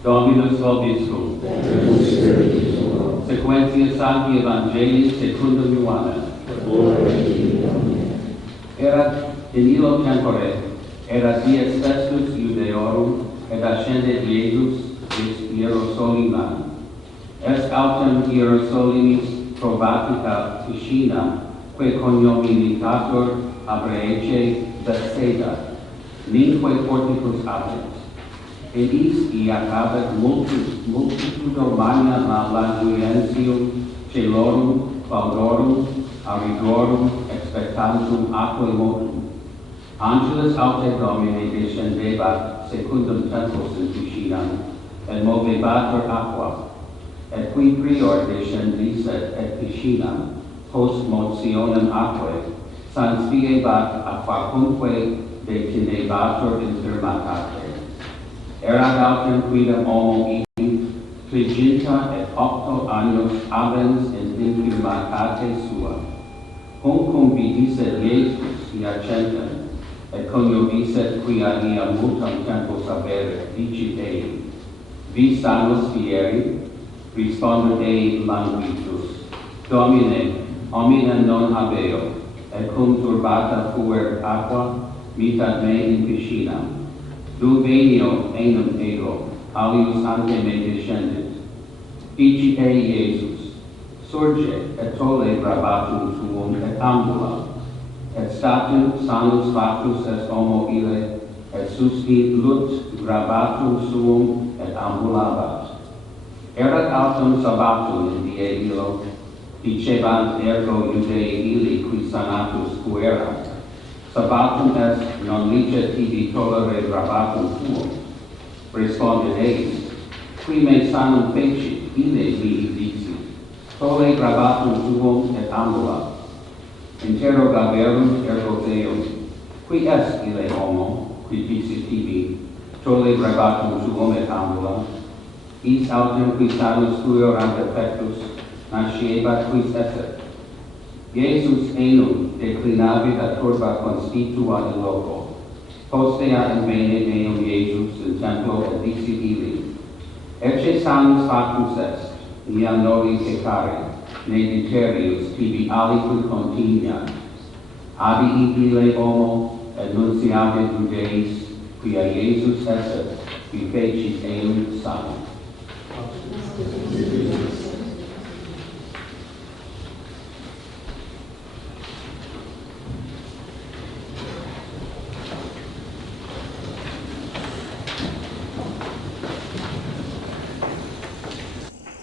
Dominus vobiscum. Sequentia Sancti Evangelii secundum Ioannem. Erat in illo tempore, erat dies festus Iudeorum, et ascendet Iesus ex Hierosolyma. Est autem Hierosolimis probatica piscina, que cognomilitator Abraece Bethsaida, ninque porticus abit. Et is iacabet multitudo magna languientium celorum, claudorum, aridorum, expectantum aquae motum. Angelus aute Domine descendebat secundum tempus in piscinam, et movebatur aqua, et qui prior descendisset et piscinam, post motionem aquae, sanspiebat aquacunque detinebatur intermatate. Erat autem quidem homo ibi, triginta et octo annos habens in infirmitate sua. Cum vidisset Iesus iacentem, et coniovisset quia ia multam tempus habere, dicit ei, vis sanus fieri? Respondet ei languitus, Domine, hominem non habeo, et cum turbata fuer aqua, mitat me in piscinam. Du venio enum ego, alius ante me descendit. Dicit ei Iesus, surge et tolle grabatum tuum et ambula, et statum sanus factus est homo ille, et suscit lut grabatum suum et ambulabat. Erat autem sabbatum in die illo, dicebant ergo Iudei illi qui sanatus fuerat. Sabbatum est non licet tibi tollere grabatum tuum. Respondet eis, qui me sanum fecit, ille mihi dixit, tolle grabatum tuum et ambula. Interrogaverum ergo Deum, qui est ille homo, qui dixit tibi, tolle grabatum tuum et ambula? Is autem qui sanus fuor ante pectus, nascebat quis esset. Iesus enum declinavit a turba constitua in loco. Postea in bene meum Iesus in templo et dixit illi, ecce sanus factus est, mia noli pecare, ne deterius tibi aliqui continiat. Abi ille homo, et nunciavit Judeis, quia Iesus esset, qui fecit eum sanum.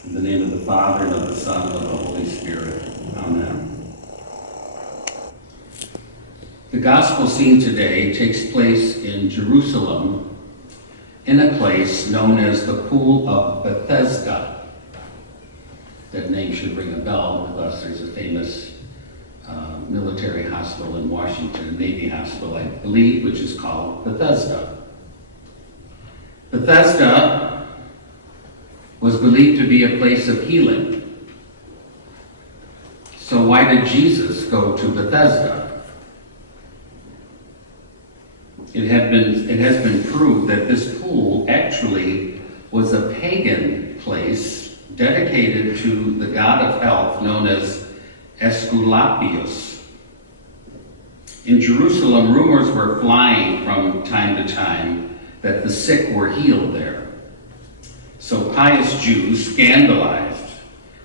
In the name of the Father, and of the Son, and of the Holy Spirit. Amen. The gospel scene today takes place in Jerusalem, in a place known as the Pool of Bethesda. That name should ring a bell because there's a famous military hospital in Washington, a Navy hospital, I believe, which is called Bethesda. Bethesda was believed to be a place of healing. So why did Jesus go to Bethesda? It has been proved that this pool actually was a pagan place dedicated to the god of health known as Esculapius. In Jerusalem, rumors were flying from time to time that the sick were healed there. So pious Jews, scandalized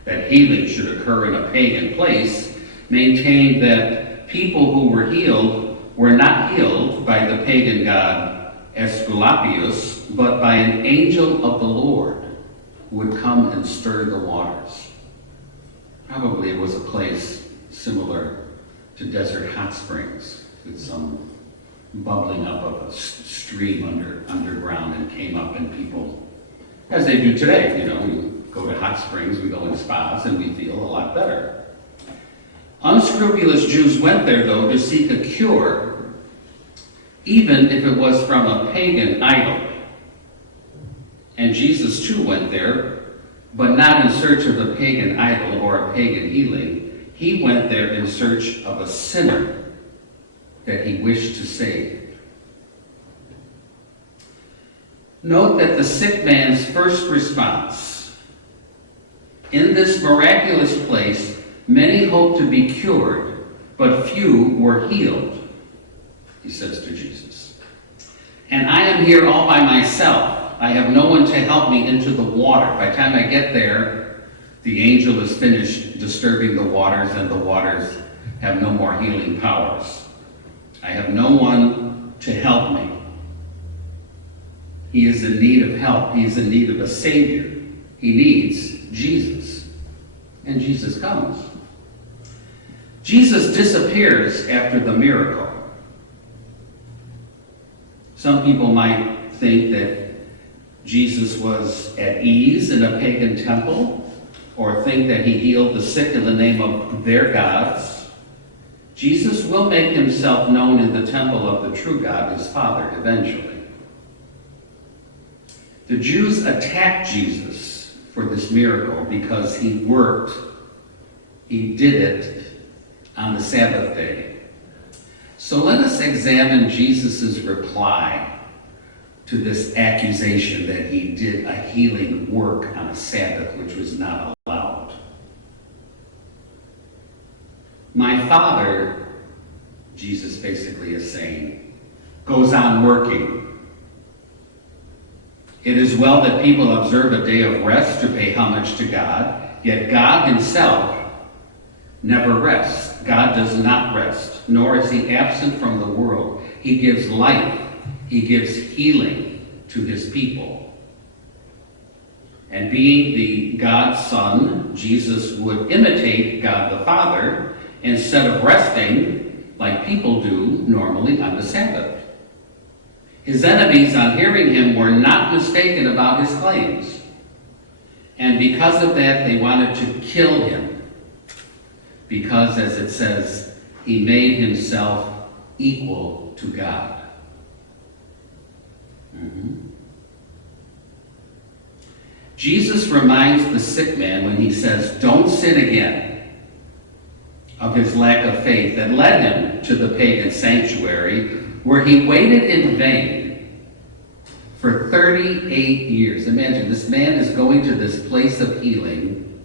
that healing should occur in a pagan place, maintained that people who were healed were not healed by the pagan god Aesculapius, but by an angel of the Lord who would come and stir the waters. Probably it was a place similar to desert hot springs, with some bubbling up of a stream underground, and came up, and people, as they do today, we go to hot springs, we go in spas, and we feel a lot better. Unscrupulous Jews went there, though, to seek a cure, even if it was from a pagan idol. And Jesus too went there, but not in search of a pagan idol or a pagan healing. He went there in search of a sinner that he wished to save. Note that the sick man's first response: in this miraculous place, many hoped to be cured, but few were healed, he says to Jesus. And I am here all by myself. I have no one to help me into the water. By the time I get there, the angel is finished disturbing the waters, and the waters have no more healing powers. I have no one to help me. He is in need of help. He is in need of a Savior. He needs Jesus. And Jesus comes. Jesus disappears after the miracle. Some people might think that Jesus was at ease in a pagan temple, or think that he healed the sick in the name of their gods. Jesus will make himself known in the temple of the true God, his Father, eventually. The Jews attacked Jesus for this miracle because he did it on the Sabbath day. So let us examine Jesus' reply to this accusation that he did a healing work on a Sabbath, which was not allowed. My Father, Jesus basically is saying, goes on working. It is well that people observe a day of rest to pay homage to God, yet God himself never rests. God does not rest, nor is he absent from the world. He gives life. He gives healing to his people. And being the God's Son, Jesus would imitate God the Father instead of resting like people do normally on the Sabbath. His enemies, on hearing him, were not mistaken about his claims. And because of that, they wanted to kill him. Because, as it says, he made himself equal to God. Jesus reminds the sick man when he says, "Don't sin again," of his lack of faith that led him to the pagan sanctuary, where he waited in vain for 38 years. Imagine, this man is going to this place of healing,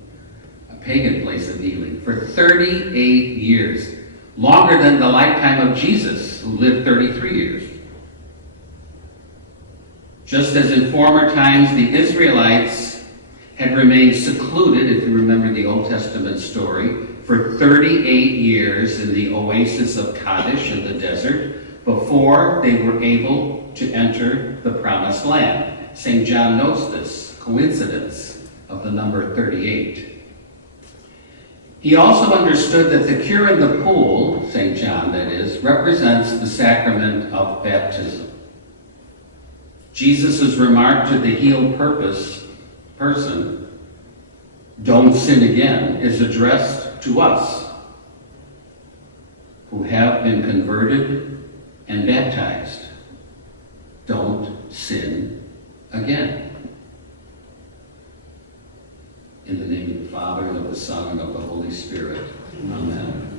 a pagan place of healing, for 38 years, longer than the lifetime of Jesus, who lived 33 years. Just as in former times, the Israelites had remained secluded, if you remember the Old Testament story, for 38 years in the oasis of Kadesh in the desert, before they were able to enter the promised land. St. John notes this coincidence of the number 38. He also understood that the cure in the pool, St. John that is, represents the sacrament of baptism. Jesus' remark to the healed person, "Don't sin again," is addressed to us who have been converted and baptized. Don't sin again. In the name of the Father, and of the Son, and of the Holy Spirit. Amen.